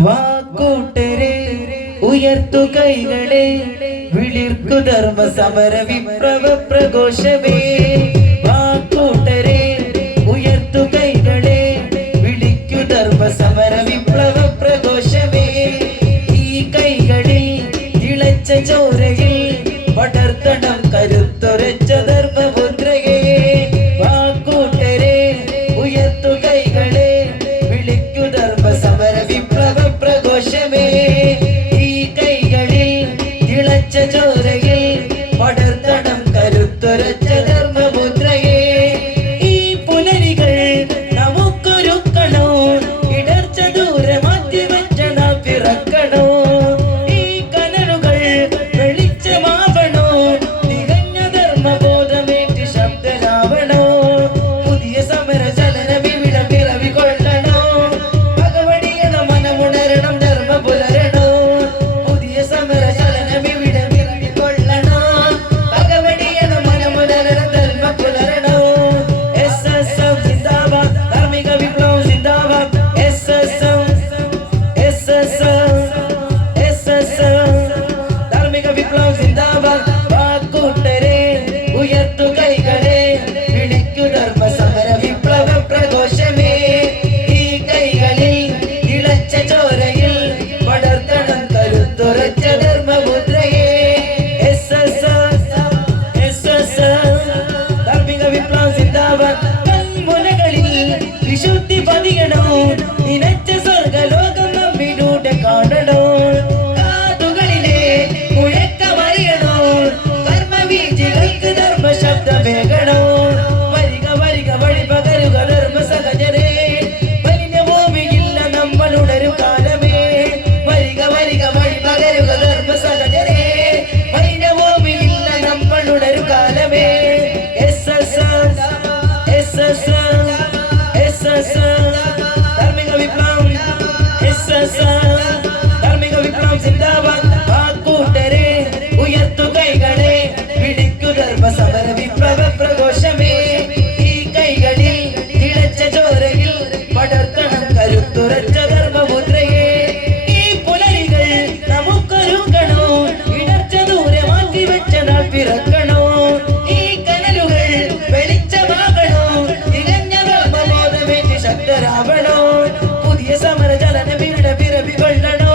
വാക്കൂട്ടരെ ഉയർത്തു കൈകളെ വിളിർക്കു ധർമ്മ സമര വിപ്ലവ പ്രഘോഷമേ. വാക്കൂട്ടരെ ഉയർത്തു കൈകളെ വിളിക്കു ധർമ്മ സമര വിപ്ലവ പ്രഘോഷമേ. ഈ കൈകളിൽ തിളച്ച ചോരയിൽ പടർത്തണം കരുത്തുറച്ച ധർമ്മമുദ്രയെ. വാക്കൂട്ടരെ ഉയർത്തു കൈകളെ വിളിക്കു ധർമ്മ സമര വിപ്ലവ പ്രഘോഷമേ. ഈ കൈകളിൽ തിളച്ച ചോരയിൽ പടർത്തണം കരുത്തുറച്ച ധർമ്മമുദ്രയെ. ഈ പുലരികൾ നമുക്കൊരുക്കണോ, ഇടർച്ച ദൂരെ മാറ്റി വെച്ചണ പിറക്കണോ. ഈ കനലുകൾ വെളിച്ചമാവണോ, തികഞ്ഞ ധർമ്മബോധമേറ്റ് ശബ്ദരാവണോ. പുതിയ സമര ചലനം ഇവിടെ പിറവി കൊള്ളണോ, പകവടിയണ മനമുണരണം ധർമ്മ പുലരണോ. പുതിയ സമര ചലനം ഇവിടെ പിറവി കൊള്ളണോ, പകവടിയണ മനമുണരണം ധർമ്മ പുലരണോ. SSM സിന്ദാബാദ്, ധാർമ്മിക വിപ്ലവം സിന്ദാബാദ്. SSM ധാർമ്മിക വിപ്ലവം സിന്ദാബാദ്. വാക്കൂട്ടരെ ഉയർത്തു കൈകളെ വിളിക്കു ധർമ്മ സമര വിപ്ലവ പ്രഘോഷമേ. ഈ കൈകളിൽ തിളച്ച ചോരയിൽ പടർത്തണം കരുത്തുറച്ച ധർമ്മമുദ്രയെ. ധാർമ്മിക വിപ്ലവം സിന്ദാബാദ്. കൺമുനകളിൽ വിശുദ്ധി പതിയണോ, നിനച്ച സ്വർഗലോകം നമ്മിലൂടെ കാണണോ. കാതുകളിലെ മുഴക്കമറിയണോ, കർമ്മവീചികൾക്ക് ധർമ്മ ശബ്ദമേകണോ. വരിക വരിക വഴി പകരുക ധർമ്മ സഹജരേ, വലിയ ഭൂമിയില്ല നമ്മളുടൊരു കാലമേ. വരിക വരിക വഴി പകരുക ധർമ്മ സഹജരേ, വലിയ ഭൂമിയില്ല നമ്മളുടൊരു കാലമേ. ധാർമ്മിക വിപ്ലവം. ധാർമ്മിക വിപ്ലവം സിന്ദാബാദ്. വാക്കൂട്ടരെ ഉയർത്തു കൈകളെ വിളിക്കു ധർമ്മ സമര വിപ്ലവ പ്രഘോഷമേ. ഈ കൈകളിൽ തിളച്ച ചോരയിൽ പടർത്തണം കരുത്തുറച്ച ധർമ്മമുദ്രയെ. ഈ പുലരികൾ നമുക്കൊരുക്കണോ, ഇടർച്ച ദൂരെ മാറ്റി വെച്ച നാൾ പിറക്കണോ. ഈ കനലുകൾ വെളിച്ചമാകണോ, തികഞ്ഞ ധർമ്മബോധമേറ്റ് ശക്തരാവണോ. പുതിയ സമര ചലനം ഇവിടെ പിറവി കൊള്ളണോ,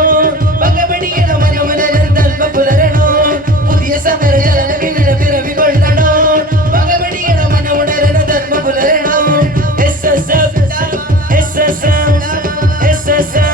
പകവടിയണ മനമുണരണം ധർമ്മ പുലരണോ. പുതിയ സമര ചലനം ഇവിടെ പിറവി കൊള്ളണോ, പകവടിയണ മനമുണരണം ധർമ്മ പുലരണോ. SSM